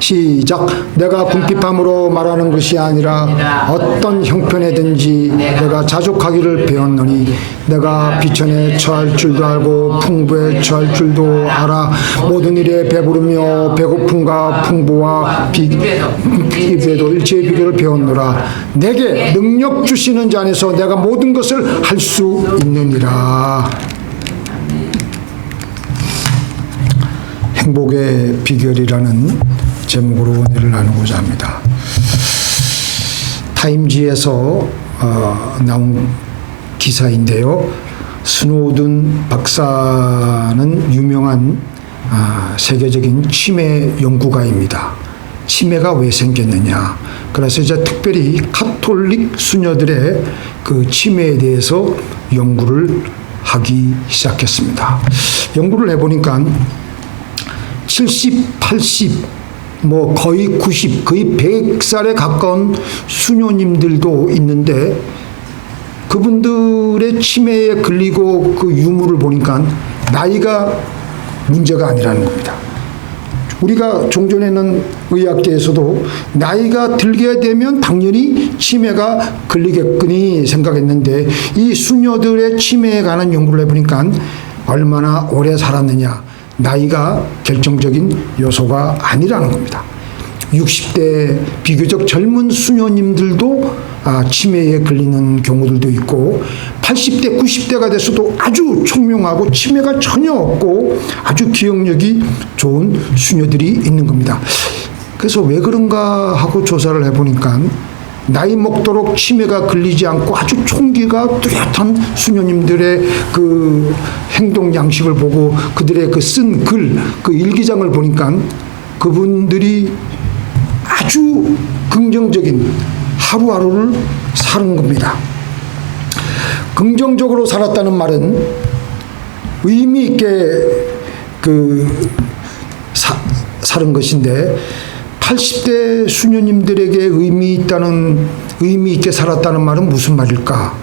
시작. 내가 궁핍함으로 말하는 것이 아니라 어떤 형편에든지 내가 자족하기를 배웠노니 내가 비천에 처할 줄도 알고 풍부에 처할 줄도 알아. 모든 일에 배부르며 배고픔과 풍부와 입에도 일체의 비결을 배웠노라. 내게 능력 주시는 자 안에서 내가 모든 것을 할 수 있느니라. 행복의 비결이라는 제목으로 오늘을 나누고자 합니다. 타임지에서 나온 기사인데요. 스노든 박사는 유명한 세계적인 치매 연구가입니다. 치매가 왜 생겼느냐. 그래서 이제 특별히 가톨릭 수녀들의 그 치매에 대해서 연구를 하기 시작했습니다. 연구를 해보니까 70, 80, 거의 90, 거의 100살에 가까운 수녀님들도 있는데 그분들의 치매에 걸리고 그 유무를 보니까 나이가 문제가 아니라는 겁니다. 우리가 종전에는 의학계에서도 나이가 들게 되면 당연히 치매가 걸리겠거니 생각했는데 이 수녀들의 치매에 관한 연구를 해보니까 얼마나 오래 살았느냐, 나이가 결정적인 요소가 아니라는 겁니다. 60대 비교적 젊은 수녀님들도 치매에 걸리는 경우들도 있고 80대, 90대가 돼서도 아주 총명하고 치매가 전혀 없고 아주 기억력이 좋은 수녀들이 있는 겁니다. 그래서 왜 그런가 하고 조사를 해보니까 나이 먹도록 치매가 걸리지 않고 아주 총기가 뚜렷한 수녀님들의 그 행동 양식을 보고 그들의 그 쓴 글, 그 일기장을 보니까 그분들이 아주 긍정적인 하루하루를 사는 겁니다. 긍정적으로 살았다는 말은 의미 있게 사는 것인데 80대 수녀님들에게 의미 있게 살았다는 말은 무슨 말일까?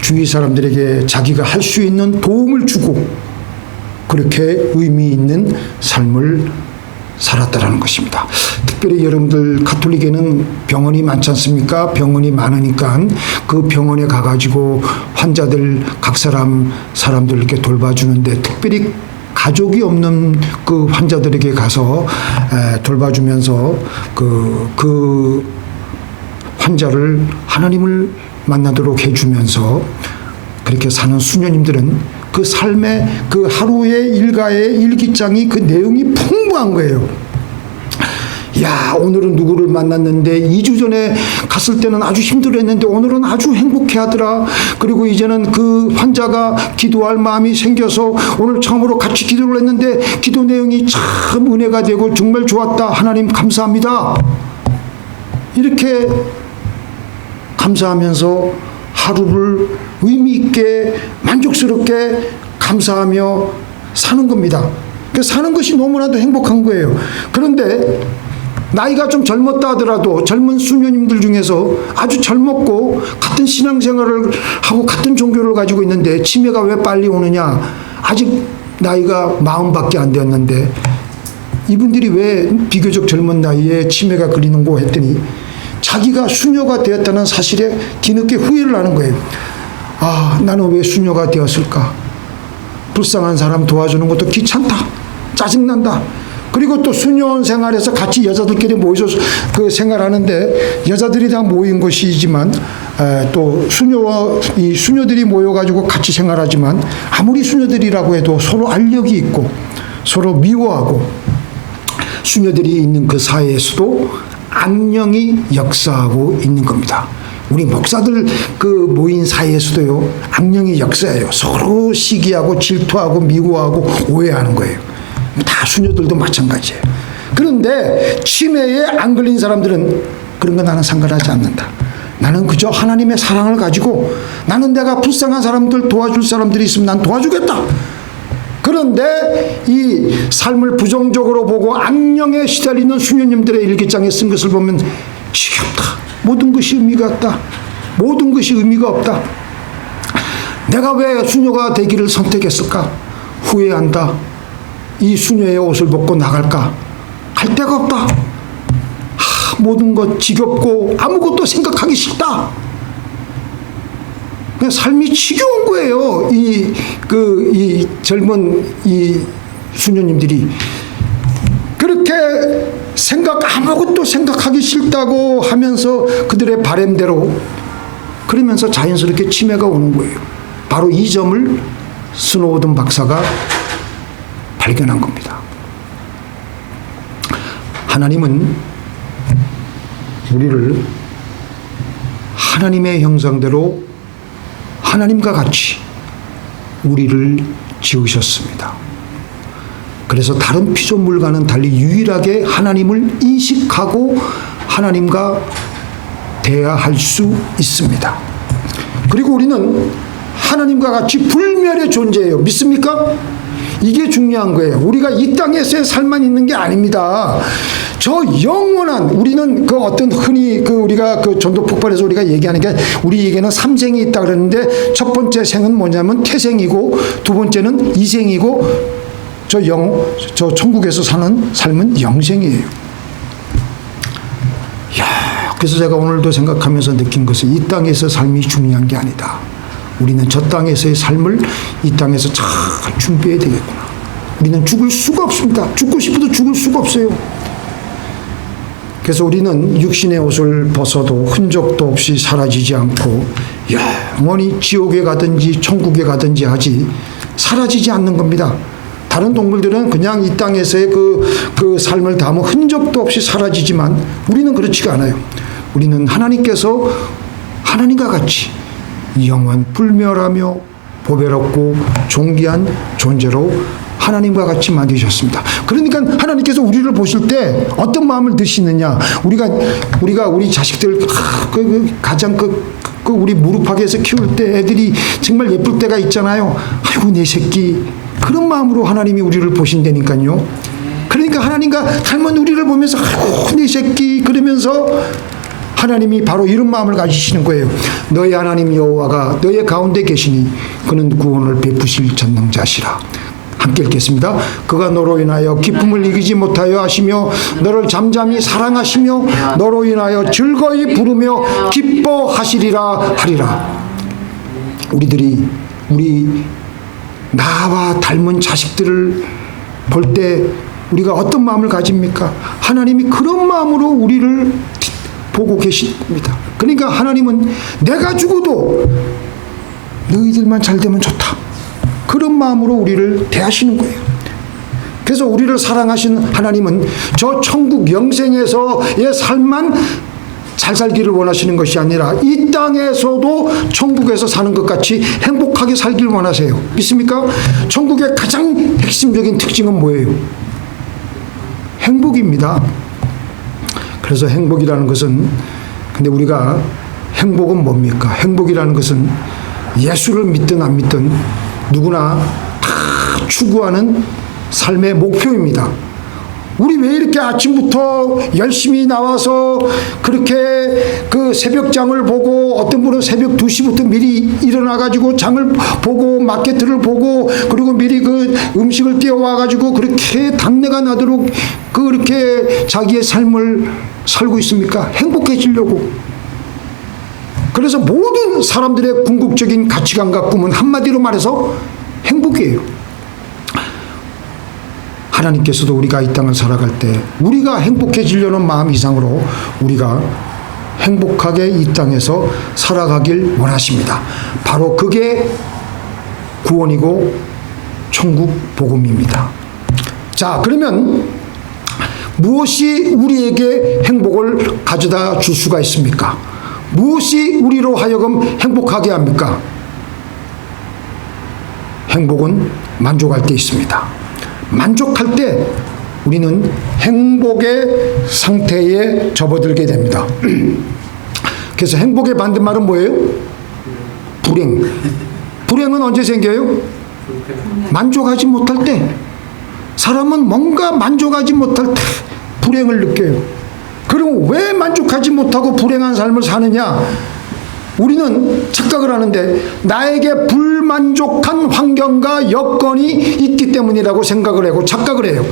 주위 사람들에게 자기가 할 수 있는 도움을 주고 그렇게 의미 있는 삶을 살았다라는 것입니다. 특별히 여러분들 가톨릭에는 병원이 많지 않습니까? 병원이 많으니까 그 병원에 가가지고 환자들 각 사람들 이렇게 돌봐주는데 특별히 가족이 없는 그 환자들에게 가서 돌봐주면서 그 환자를 하나님을 만나도록 해주면서 그렇게 사는 수녀님들은 그 삶의 그 하루의 일가의 일기장이 그 내용이 풍부한 거예요. 야, 오늘은 누구를 만났는데 2주 전에 갔을 때는 아주 힘들었는데 오늘은 아주 행복해 하더라. 그리고 이제는 그 환자가 기도할 마음이 생겨서 오늘 처음으로 같이 기도를 했는데 기도 내용이 참 은혜가 되고 정말 좋았다. 하나님 감사합니다. 이렇게 감사하면서 하루를 의미 있게 만족스럽게 감사하며 사는 겁니다. 사는 것이 너무나도 행복한 거예요. 그런데 나이가 좀 젊었다 하더라도 젊은 수녀님들 중에서 아주 젊었고 같은 신앙생활을 하고 같은 종교를 가지고 있는데 치매가 왜 빨리 오느냐. 아직 나이가 40밖에 안 되었는데 이분들이 왜 비교적 젊은 나이에 치매가 걸리는고 했더니 자기가 수녀가 되었다는 사실에 뒤늦게 후회를 하는 거예요. 아, 나는 왜 수녀가 되었을까? 불쌍한 사람 도와주는 것도 귀찮다. 짜증난다. 그리고 또 수녀원 생활에서 같이 여자들끼리 모여서 그 생활하는데 여자들이 다 모인 것이지만 또 수녀들이 모여가지고 같이 생활하지만 아무리 수녀들이라고 해도 서로 알력이 있고 서로 미워하고 수녀들이 있는 그 사회에서도 악령이 역사하고 있는 겁니다. 우리 목사들 그 모인 사이에서도요, 악령이 역사해요. 서로 시기하고 질투하고 미워하고 오해하는 거예요. 다 수녀들도 마찬가지예요. 그런데 치매에 안 걸린 사람들은 그런 거 나는 상관하지 않는다. 나는 그저 하나님의 사랑을 가지고 나는 내가 불쌍한 사람들 도와줄 사람들이 있으면 난 도와주겠다. 그런데 이 삶을 부정적으로 보고 악령에 시달리는 수녀님들의 일기장에 쓴 것을 보면 지겹다. 모든 것이 의미가 없다. 모든 것이 의미가 없다. 내가 왜 수녀가 되기를 선택했을까? 후회한다. 이 수녀의 옷을 벗고 나갈까? 갈 데가 없다. 모든 것 지겹고 아무것도 생각하기 싫다. 삶이 지겨운 거예요. 이 젊은 이 수녀님들이 그렇게 아무것도 생각하기 싫다고 하면서 그들의 바램대로 그러면서 자연스럽게 치매가 오는 거예요. 바로 이 점을 스노우든 박사가 발견한 겁니다. 하나님은 우리를 하나님의 형상대로 하나님과 같이 우리를 지으셨습니다. 그래서 다른 피조물과는 달리 유일하게 하나님을 인식하고 하나님과 대화할 수 있습니다. 그리고 우리는 하나님과 같이 불멸의 존재예요. 믿습니까? 이게 중요한 거예요. 우리가 이 땅에서의 삶만 있는 게 아닙니다. 저 영원한 우리는 그 어떤 흔히 우리가 전도 폭발에서 우리가 얘기하는 게 우리에게는 3생이 있다 그러는데 첫 번째 생은 뭐냐면 태생이고 두 번째는 이생이고 저 천국에서 사는 삶은 영생이에요. 그래서 제가 오늘도 생각하면서 느낀 것은 이 땅에서 삶이 중요한 게 아니다. 우리는 저 땅에서의 삶을 이 땅에서 잘 준비해야 되겠구나. 우리는 죽을 수가 없습니다. 죽고 싶어도 죽을 수가 없어요. 그래서 우리는 육신의 옷을 벗어도 흔적도 없이 사라지지 않고 영원히 지옥에 가든지 천국에 가든지 하지 사라지지 않는 겁니다. 다른 동물들은 그냥 이 땅에서의 그 삶을 담은 흔적도 없이 사라지지만 우리는 그렇지가 않아요. 우리는 하나님께서 하나님과 같이 영원 불멸하며 보배롭고 존귀한 존재로 하나님과 같이 만드셨습니다. 그러니까 하나님께서 우리를 보실 때 어떤 마음을 드시느냐? 우리가 우리 자식들 가장 우리 무릎팍에 서 키울 때 애들이 정말 예쁠 때가 있잖아요. 아이고 내 새끼. 그런 마음으로 하나님이 우리를 보신다니까요. 그러니까 하나님과 닮은 우리를 보면서 아이고 내 새끼 그러면서 하나님이 바로 이런 마음을 가지시는 거예요. 너희 하나님 여호와가 너희 가운데 계시니 그는 구원을 베푸실 전능자시라. 함께 읽겠습니다. 그가 너로 인하여 기쁨을 이기지 못하여 하시며 너를 잠잠히 사랑하시며 너로 인하여 즐거이 부르며 기뻐하시리라 하리라. 우리 나와 닮은 자식들을 볼 때 우리가 어떤 마음을 가집니까? 하나님이 그런 마음으로 우리를 보고 계십니다. 그러니까 하나님은 내가 죽어도 너희들만 잘 되면 좋다. 그런 마음으로 우리를 대하시는 거예요. 그래서 우리를 사랑하신 하나님은 저 천국 영생에서의 삶만 잘 살기를 원하시는 것이 아니라 이 땅에서도 천국에서 사는 것 같이 행복하게 살기를 원하세요. 믿습니까? 천국의 가장 핵심적인 특징은 뭐예요? 행복입니다. 그래서 행복이라는 것은 근데 우리가 행복은 뭡니까? 행복이라는 것은 예수를 믿든 안 믿든 누구나 다 추구하는 삶의 목표입니다. 우리 왜 이렇게 아침부터 열심히 나와서 그렇게 그 새벽장을 보고 어떤 분은 새벽 2시부터 미리 일어나가지고 장을 보고 마케트를 보고 그리고 미리 그 음식을 띄워와가지고 그렇게 당내가 나도록 그렇게 자기의 삶을 살고 있습니까? 행복해지려고. 그래서 모든 사람들의 궁극적인 가치관과 꿈은 한마디로 말해서 행복이에요. 하나님께서도 우리가 이 땅을 살아갈 때 우리가 행복해지려는 마음 이상으로 우리가 행복하게 이 땅에서 살아가길 원하십니다. 바로 그게 구원이고 천국 복음입니다. 자, 그러면 무엇이 우리에게 행복을 가져다 줄 수가 있습니까? 무엇이 우리로 하여금 행복하게 합니까? 행복은 만족할 때 있습니다. 만족할 때 우리는 행복의 상태에 접어들게 됩니다. 그래서 행복의 반대말은 뭐예요? 불행. 불행은 언제 생겨요? 만족하지 못할 때. 사람은 뭔가 만족하지 못할 때 불행을 느껴요. 그럼 왜 만족하지 못하고 불행한 삶을 사느냐? 우리는 착각을 하는데 나에게 불만족한 환경과 여건이 있기 때문이라고 생각을 하고 착각을 해요.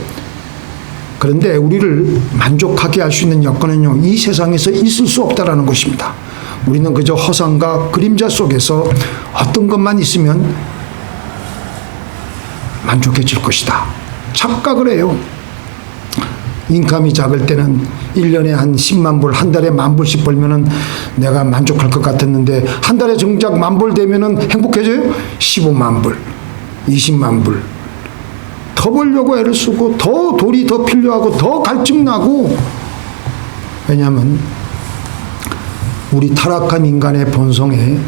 그런데 우리를 만족하게 할 수 있는 여건은요, 이 세상에서 있을 수 없다라는 것입니다. 우리는 그저 허상과 그림자 속에서 어떤 것만 있으면 만족해질 것이다 착각을 해요. 인감이 작을 때는 1년에 한 10만 불, 한 달에 10,000불씩 벌면은 내가 만족할 것 같았는데, 한 달에 정작 10,000불 되면은 행복해져요? 15만 불, 20만 불. 더 벌려고 애를 쓰고, 더 돈이 더 필요하고, 더 갈증나고. 왜냐하면 우리 타락한 인간의 본성에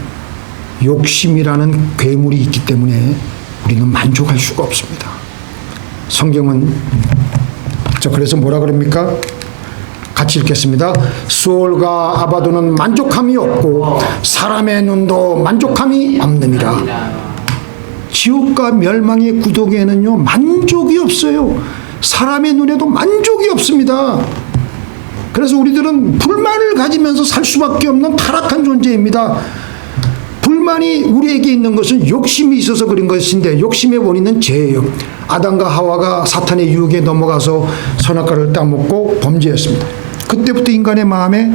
욕심이라는 괴물이 있기 때문에 우리는 만족할 수가 없습니다. 성경은 그래서 뭐라 그럽니까? 같이 읽겠습니다. 수올과 아바도는 만족함이 없고 사람의 눈도 만족함이 없느니라. 지옥과 멸망의 구덩이에는요, 만족이 없어요. 사람의 눈에도 만족이 없습니다. 그래서 우리들은 불만을 가지면서 살 수밖에 없는 타락한 존재입니다. 불만이 우리에게 있는 것은 욕심이 있어서 그런 것인데, 욕심의 원인은 죄예요. 아담과 하와가 사탄의 유혹에 넘어가서 선악과를 따먹고 범죄했습니다. 그때부터 인간의 마음에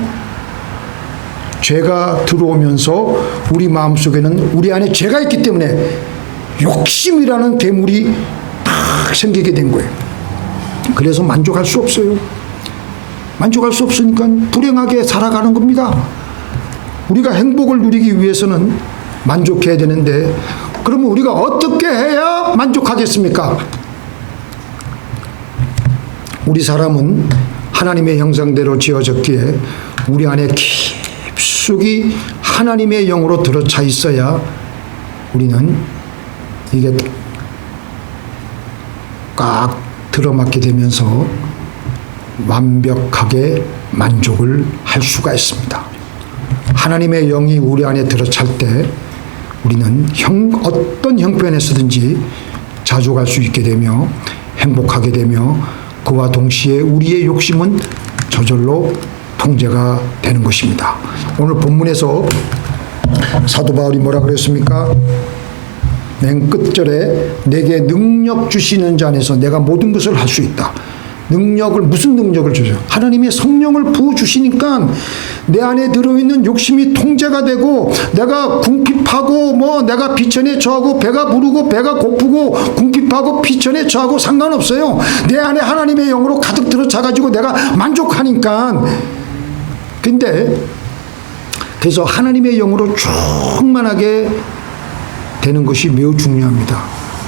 죄가 들어오면서 우리 마음속에는 우리 안에 죄가 있기 때문에 욕심이라는 괴물이 딱 생기게 된 거예요. 그래서 만족할 수 없어요. 만족할 수 없으니까 불행하게 살아가는 겁니다. 우리가 행복을 누리기 위해서는 만족해야 되는데, 그러면 우리가 어떻게 해야 만족하겠습니까? 우리 사람은 하나님의 형상대로 지어졌기에 우리 안에 깊숙이 하나님의 영으로 들어차 있어야 우리는 이게 꽉 들어맞게 되면서 완벽하게 만족을 할 수가 있습니다. 하나님의 영이 우리 안에 들어찰 때 우리는 어떤 형편에서든지 자족할 수 있게 되며 행복하게 되며, 그와 동시에 우리의 욕심은 저절로 통제가 되는 것입니다. 오늘 본문에서 사도 바울이 뭐라 그랬습니까? 맨 끝절에 내게 능력 주시는 자 안에서 내가 모든 것을 할 수 있다. 능력을, 무슨 능력을 주세요? 하나님의 성령을 부어주시니까 내 안에 들어있는 욕심이 통제가 되고, 내가 궁핍하고 내가 비천에 처하고 배가 부르고 배가 고프고 궁핍하고 비천에 처하고 상관없어요. 내 안에 하나님의 영으로 가득 들어차가지고 내가 만족하니까. 근데 그래서 하나님의 영으로 충만하게 되는 것이 매우 중요합니다.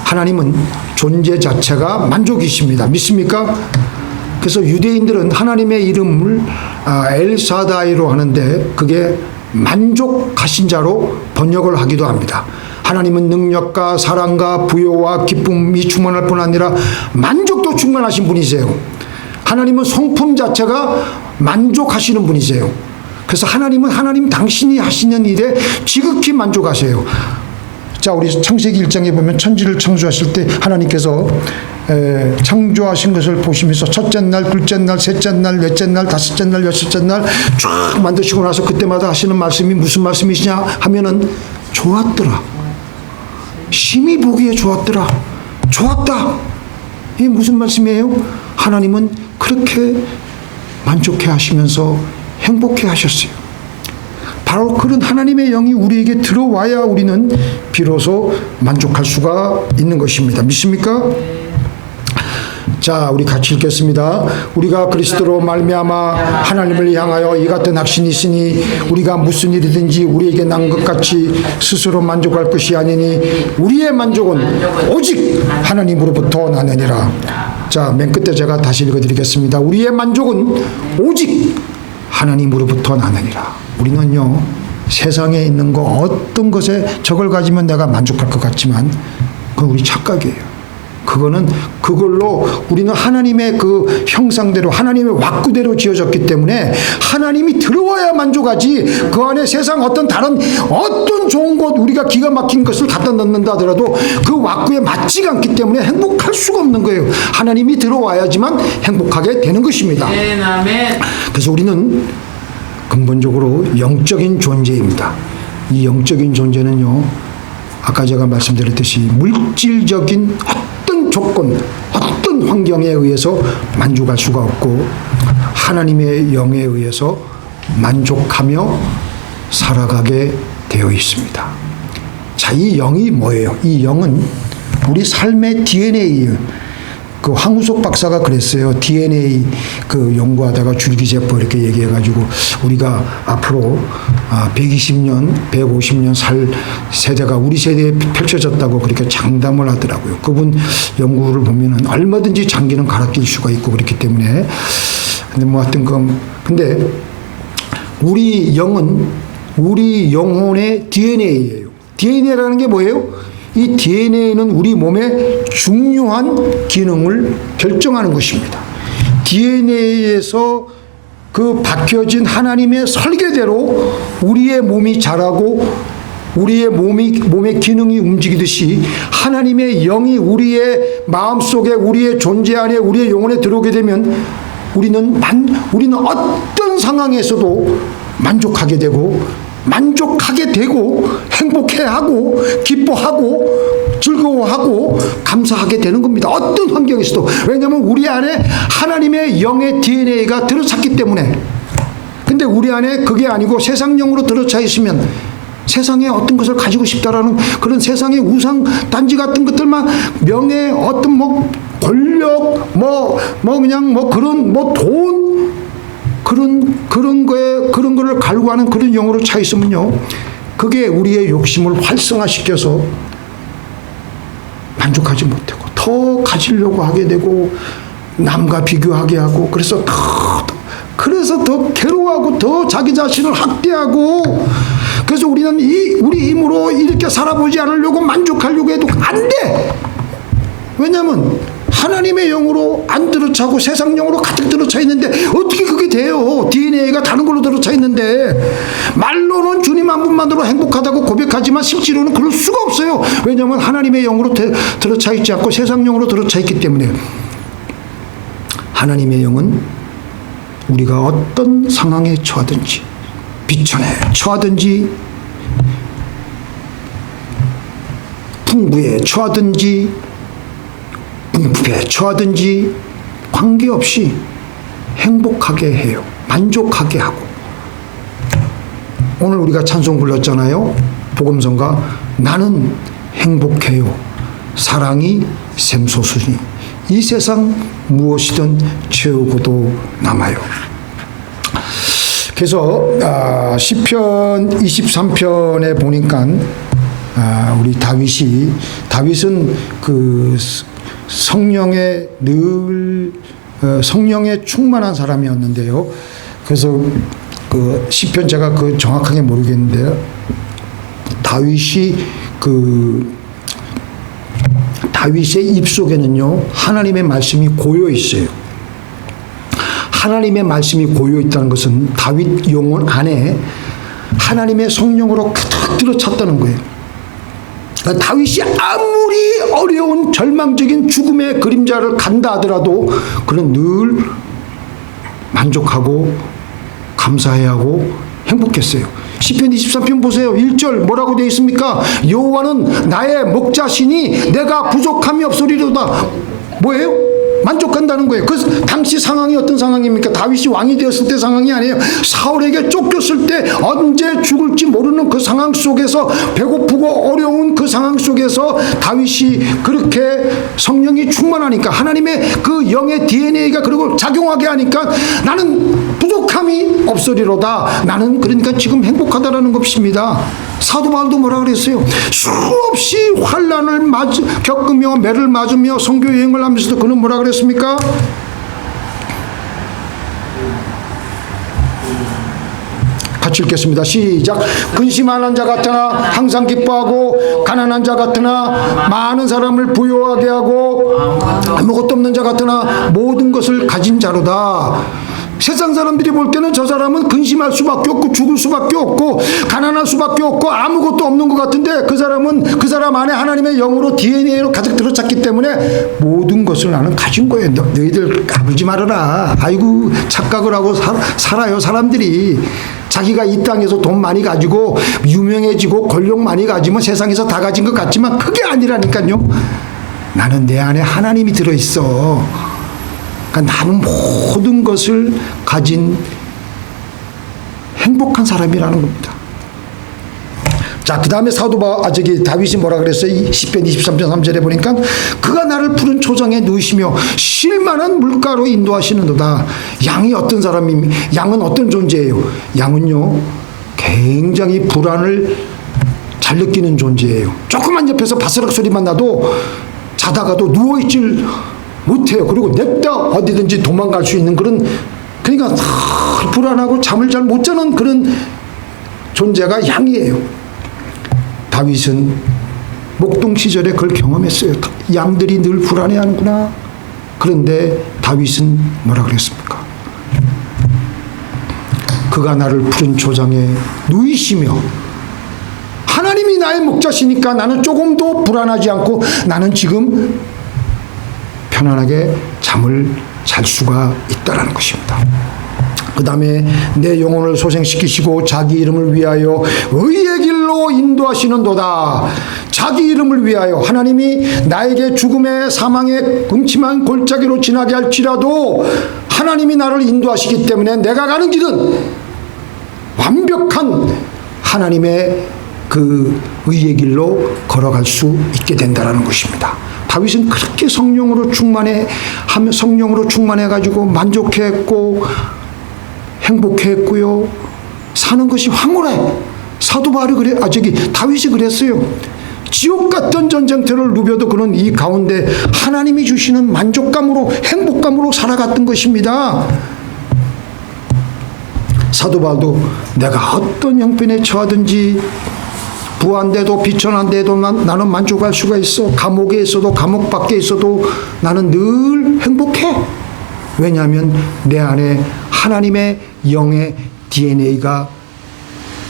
하나님은 존재 자체가 만족이십니다. 믿습니까? 그래서 유대인들은 하나님의 이름을 엘사다이로 하는데, 그게 만족하신 자로 번역을 하기도 합니다. 하나님은 능력과 사랑과 부요와 기쁨이 충만할 뿐 아니라 만족도 충만하신 분이세요. 하나님은 성품 자체가 만족하시는 분이세요. 그래서 하나님은 하나님 당신이 하시는 일에 지극히 만족하세요. 자, 우리 창세기 1장에 보면 천지를 창조하실 때 하나님께서 창조하신 것을 보시면서 첫째 날, 둘째 날, 셋째 날, 넷째 날, 다섯째 날, 여섯째 날 쭉 만드시고 나서 그때마다 하시는 말씀이 무슨 말씀이시냐 하면은 좋았더라. 심히 보기에 좋았더라. 좋았다. 이게 무슨 말씀이에요? 하나님은 그렇게 만족해 하시면서 행복해 하셨어요. 바로 그런 하나님의 영이 우리에게 들어와야 우리는 비로소 만족할 수가 있는 것입니다. 믿습니까? 자, 우리 같이 읽겠습니다. 우리가 그리스도로 말미암아 하나님을 향하여 이 같은 확신이 있으니 우리가 무슨 일이든지 우리에게 난 것 같이 스스로 만족할 것이 아니니 우리의 만족은 오직 하나님으로부터 나느니라. 자, 맨 끝에 제가 다시 읽어드리겠습니다. 우리의 만족은 오직 하나님으로부터 나느니라. 우리는요, 세상에 있는 거 어떤 것에 저걸 가지면 내가 만족할 것 같지만 그건 우리 착각이에요. 그걸로 우리는 하나님의 그 형상대로, 하나님의 왁구대로 지어졌기 때문에 하나님이 들어와야 만족하지, 그 안에 세상 어떤 다른 어떤 좋은 것, 우리가 기가 막힌 것을 갖다 넣는다 하더라도 그 왁구에 맞지가 않기 때문에 행복할 수가 없는 거예요. 하나님이 들어와야지만 행복하게 되는 것입니다. 그래서 우리는 근본적으로 영적인 존재입니다. 이 영적인 존재는요, 아까 제가 말씀드렸듯이 물질적인 어떤 조건, 어떤 환경에 의해서 만족할 수가 없고 하나님의 영에 의해서 만족하며 살아가게 되어 있습니다. 자, 이 영이 뭐예요? 이 영은 우리 삶의 DNA예요. 그 황우석 박사가 그랬어요. DNA 그 연구하다가 줄기세포 이렇게 얘기해가지고 우리가 앞으로 120년, 150년 살 세대가 우리 세대에 펼쳐졌다고 그렇게 장담을 하더라고요. 그분 연구를 보면은 얼마든지 장기는 갈아 낄 수가 있고 그렇기 때문에. 근데 뭐 하여튼 근데 우리 영은 우리 영혼의 DNA예요. DNA라는 게 뭐예요? 이 DNA는 우리 몸의 중요한 기능을 결정하는 것입니다. DNA에서 그 박혀진 하나님의 설계대로 우리의 몸이 자라고 우리의 몸의 기능이 움직이듯이 하나님의 영이 우리의 마음속에 우리의 존재 안에 우리의 영혼에 들어오게 되면 우리는 어떤 상황에서도 만족하게 되고 행복해하고 기뻐하고 즐거워하고 감사하게 되는 겁니다. 어떤 환경에서도. 왜냐하면 우리 안에 하나님의 영의 DNA가 들어찼기 때문에. 근데 우리 안에 그게 아니고 세상령으로 들어차 있으면 세상에 어떤 것을 가지고 싶다라는 그런 세상의 우상 단지 같은 것들만 명예 어떤 권력 그냥 그런 돈 그런 거를 갈구하는 그런 영으로 차 있으면요, 그게 우리의 욕심을 활성화시켜서 만족하지 못하고 더 가지려고 하게 되고 남과 비교하게 하고 그래서 더 괴로워하고 더 자기 자신을 학대하고 그래서 우리는 우리 힘으로 이렇게 살아보지 않으려고 만족하려고 해도 안 돼. 왜냐하면 하나님의 영으로 안 들어차고 세상 영으로 가득 들어차 있는데 어떻게 그게 돼요? DNA가 다른 걸로 들어차 있는데. 말로는 주님 한 분만으로 행복하다고 고백하지만 실제로는 그럴 수가 없어요. 왜냐하면 하나님의 영으로 들어차 있지 않고 세상 영으로 들어차 있기 때문에. 하나님의 영은 우리가 어떤 상황에 처하든지 비천에 처하든지 풍부에 처하든지 궁핍에 처하든지 관계없이 행복하게 해요. 만족하게 하고. 오늘 우리가 찬송 불렀잖아요. 복음성가 나는 행복해요. 사랑이 샘솟으니 이 세상 무엇이든 채우고도 남아요. 그래서 시편 23편에 보니까 우리 다윗은 그 성령에 충만한 사람이었는데요. 그래서 그 시편 제가 그 정확하게 모르겠는데요. 다윗의 입속에는요 하나님의 말씀이 고여 있어요. 하나님의 말씀이 고여 있다는 것은 다윗 영혼 안에 하나님의 성령으로 가득 들어찼다는 거예요. 다윗이 아무리 어려운 절망적인 죽음의 그림자를 간다 하더라도 그는 늘 만족하고 감사해야 하고 행복했어요. 시편 23편 보세요. 1절 뭐라고 되어 있습니까? 여호와는 나의 목자시니 내가 부족함이 없으리로다. 뭐예요? 만족한다는 거예요. 그 당시 상황이 어떤 상황입니까? 다윗이 왕이 되었을 때 상황이 아니에요. 사울에게 쫓겼을 때 언제 죽을지 모르는 그 상황 속에서 배고프고 어려운 그 상황 속에서 다윗이 그렇게 성령이 충만하니까 하나님의 그 영의 DNA가 그리고 작용하게 하니까 나는 부족함이 없으리로다. 나는 그러니까 지금 행복하다라는 것입니다. 사도 바울도 뭐라 그랬어요? 수없이 환난을 겪으며 매를 맞으며 선교 여행을 하면서도 그는 뭐라 그랬습니까? 같이 읽겠습니다. 시작. 근심하는 자 같으나 항상 기뻐하고 가난한 자 같으나 많은 사람을 부유하게 하고 아무것도 없는 자 같으나 모든 것을 가진 자로다. 세상 사람들이 볼 때는 저 사람은 근심할 수밖에 없고 죽을 수밖에 없고 가난할 수밖에 없고 아무것도 없는 것 같은데 그 사람은 그 사람 안에 하나님의 영으로 DNA로 가득 들어찼기 때문에 모든 것을 나는 가진 거예요. 너희들 까불지 말아라. 아이고 착각을 하고 살아요. 사람들이 자기가 이 땅에서 돈 많이 가지고 유명해지고 권력 많이 가지면 세상에서 다 가진 것 같지만 그게 아니라니까요. 나는 내 안에 하나님이 들어있어. 그러니까 나는 모든 것을 가진 행복한 사람이라는 겁니다. 자, 그 다음에 다윗이 뭐라 그랬어요? 10편 23편 3절에 보니까 그가 나를 푸른 초장에 누이시며 쉴만한 물가로 인도하시는도다. 양은 어떤 존재예요? 양은요, 굉장히 불안을 잘 느끼는 존재예요. 조그만 옆에서 바스락 소리만 나도 자다가도 누워있질 못해요. 그리고 냅다 어디든지 도망갈 수 있는 그러니까 불안하고 잠을 잘 못 자는 그런 존재가 양이에요. 다윗은 목동 시절에 그걸 경험했어요. 양들이 늘 불안해하는구나. 그런데 다윗은 뭐라 그랬습니까? 그가 나를 푸른 초장에 누이시며, 하나님이 나의 목자시니까 나는 조금도 불안하지 않고 나는 지금 편안하게 잠을 잘 수가 있다는 것입니다. 그 다음에 내 영혼을 소생시키시고 자기 이름을 위하여 의의 길로 인도하시는도다. 자기 이름을 위하여 하나님이 나에게 죽음의 사망의 음침한 골짜기로 지나게 할지라도 하나님이 나를 인도하시기 때문에 내가 가는 길은 완벽한 하나님의 그 의의 길로 걸어갈 수 있게 된다는 것입니다. 다윗은 그렇게 성령으로 충만해가지고 만족해했고 행복해했고요. 사는 것이 황홀해. 사도 바울이 다윗이 그랬어요. 지옥 같은 전쟁터를 누벼도 그는 이 가운데 하나님이 주시는 만족감으로, 행복감으로 살아갔던 것입니다. 사도 바울도 내가 어떤 형편에 처하든지 부한데도 비천한데도 나는 만족할 수가 있어. 감옥에 있어도 감옥 밖에 있어도 나는 늘 행복해. 왜냐하면 내 안에 하나님의 영의 DNA가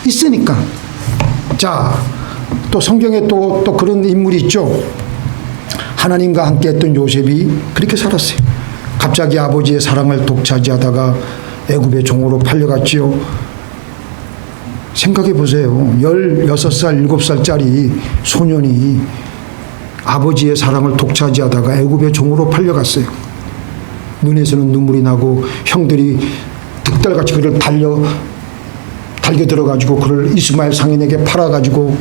있으니까. 자, 또 성경에 또 그런 인물이 있죠. 하나님과 함께 했던 요셉이 그렇게 살았어요. 갑자기 아버지의 사랑을 독차지하다가 애굽의 종으로 팔려갔지요. 생각해 보세요. 16살, 7살짜리 소년이 아버지의 사랑을 독차지하다가 애굽의 종으로 팔려갔어요. 눈에서는 눈물이 나고 형들이 득달같이 그를 달겨 들어가지고 그를 이스마엘 상인에게 팔아가지고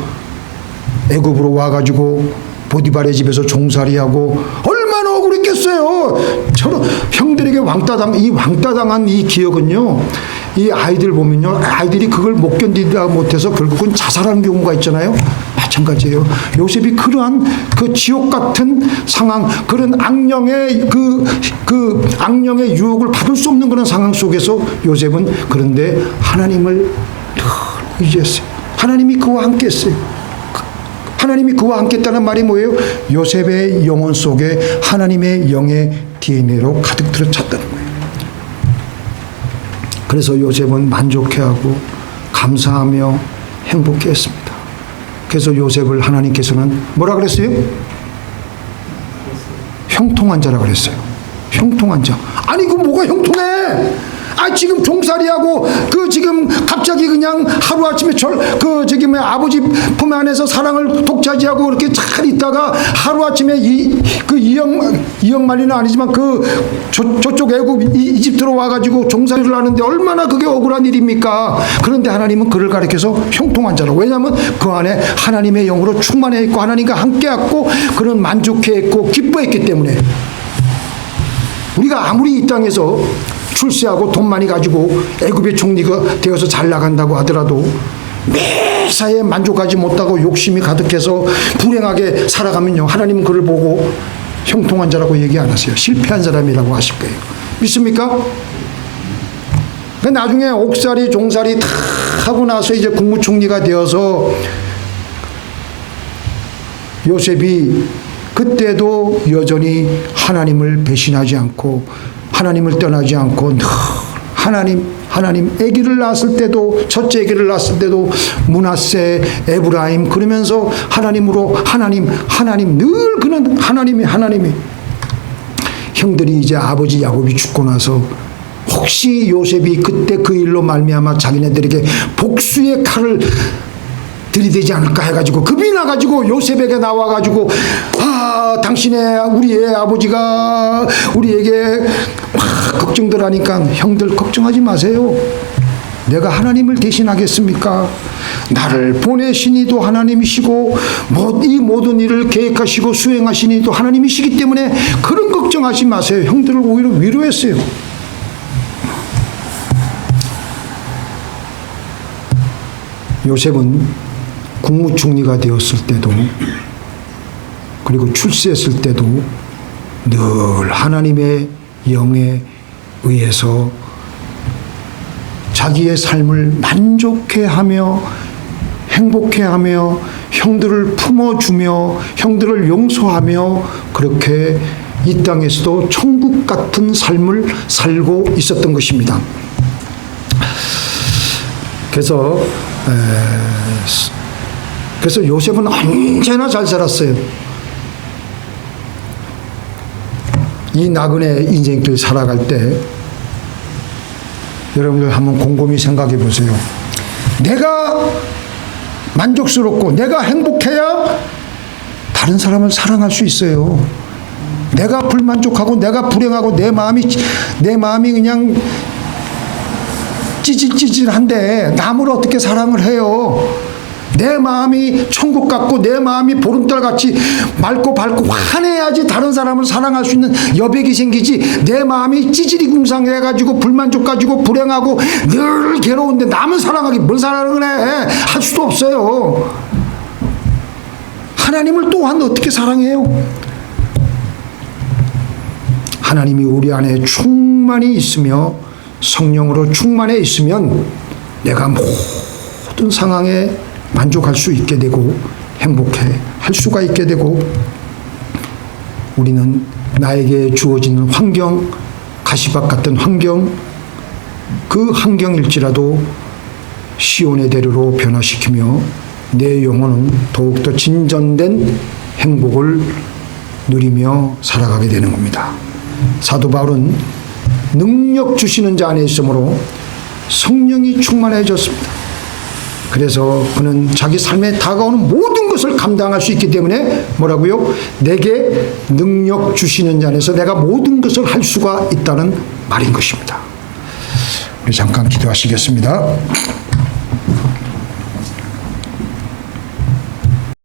애굽으로 와가지고 보디발의 집에서 종살이하고 얼마나 억울했겠어요. 저런 형들에게 왕따당한 이 기억은요, 이 아이들 보면요, 아이들이 그걸 못 견디다 못해서 결국은 자살하는 경우가 있잖아요. 마찬가지예요. 요셉이 그러한 그 지옥 같은 상황, 그런 악령의 그 악령의 유혹을 받을 수 없는 그런 상황 속에서 요셉은 그런데 하나님을 늘 의지했어요. 하나님이 그와 함께 했어요. 하나님이 그와 함께 했다는 말이 뭐예요? 요셉의 영혼 속에 하나님의 영의 DNA로 가득 들어찼다는 거예요. 그래서 요셉은 만족해하고 감사하며 행복해했습니다. 그래서 요셉을 하나님께서는 뭐라 그랬어요? 형통한 자라 그랬어요. 형통한 자. 아니 그 뭐가 형통해? 지금 종살이하고 지금 갑자기 그냥 하루아침에 아버지 품 안에서 사랑을 독차지하고 그렇게 잘 있다가 하루아침에 이역만리는 아니지만 저쪽 애굽 이집트로 와가지고 종살이를 하는데 얼마나 그게 억울한 일입니까? 그런데 하나님은 그를 가리켜서 형통한 자라고. 왜냐하면 그 안에 하나님의 영으로 충만해 있고 하나님과 함께 했고 그런 만족해 있고 기뻐했기 때문에. 우리가 아무리 이 땅에서 출세하고 돈 많이 가지고 애굽의 총리가 되어서 잘 나간다고 하더라도 매사에 만족하지 못하고 욕심이 가득해서 불행하게 살아가면요, 하나님은 그를 보고 형통한 자라고 얘기 안 하세요. 실패한 사람이라고 하실 거예요. 믿습니까? 나중에 옥살이 종살이 다 하고 나서 이제 국무총리가 되어서 요셉이 그때도 여전히 하나님을 배신하지 않고 하나님을 떠나지 않고 늘 하나님 아기를 낳았을 때도, 첫째 아기를 낳았을 때도 므낫세, 에브라임 그러면서 하나님으로 하나님 늘 그는 하나님이 형들이 이제 아버지 야곱이 죽고 나서 혹시 요셉이 그때 그 일로 말미암아 자기네들에게 복수의 칼을 들이대지 않을까 해가지고 겁이 나가지고 요셉에게 나와가지고 당신의 우리의 아버지가 우리에게 막 걱정들 하니까 형들 걱정하지 마세요. 내가 하나님을 대신하겠습니까? 나를 보내신 이도 하나님이시고 이 모든 일을 계획하시고 수행하신 이도 하나님이시기 때문에 그런 걱정하지 마세요. 형들을 오히려 위로했어요. 요셉은 국무총리가 되었을 때도 그리고 출세했을 때도 늘 하나님의 영에 의해서 자기의 삶을 만족해하며 행복해하며 형들을 품어주며 형들을 용서하며 그렇게 이 땅에서도 천국 같은 삶을 살고 있었던 것입니다. 그래서 요셉은 언제나 잘 살았어요. 이 나그네 인생길 살아갈 때 여러분들 한번 곰곰이 생각해 보세요. 내가 만족스럽고 내가 행복해야 다른 사람을 사랑할 수 있어요. 내가 불만족하고 내가 불행하고 내 마음이 그냥 찌질찌질한데 남을 어떻게 사랑을 해요? 내 마음이 천국 같고 내 마음이 보름달 같이 맑고 밝고 환해야지 다른 사람을 사랑할 수 있는 여백이 생기지. 내 마음이 찌질이 궁상해가지고 불만족 가지고 불행하고 늘 괴로운데 남을 사랑하기 뭘 사랑을 해? 할 수도 없어요. 하나님을 또한 어떻게 사랑해요? 하나님이 우리 안에 충만히 있으며 성령으로 충만해 있으면 내가 모든 상황에 만족할 수 있게 되고 행복해 할 수가 있게 되고 우리는 나에게 주어지는 환경, 가시밭 같은 환경, 그 환경일지라도 시온의 대로로 변화시키며 내 영혼은 더욱더 진전된 행복을 누리며 살아가게 되는 겁니다. 사도 바울은 능력 주시는 자 안에 있으므로 성령이 충만해졌습니다. 그래서 그는 자기 삶에 다가오는 모든 것을 감당할 수 있기 때문에 뭐라고요? 내게 능력 주시는 자 안에서 내가 모든 것을 할 수가 있다는 말인 것입니다. 우리 잠깐 기도하시겠습니다.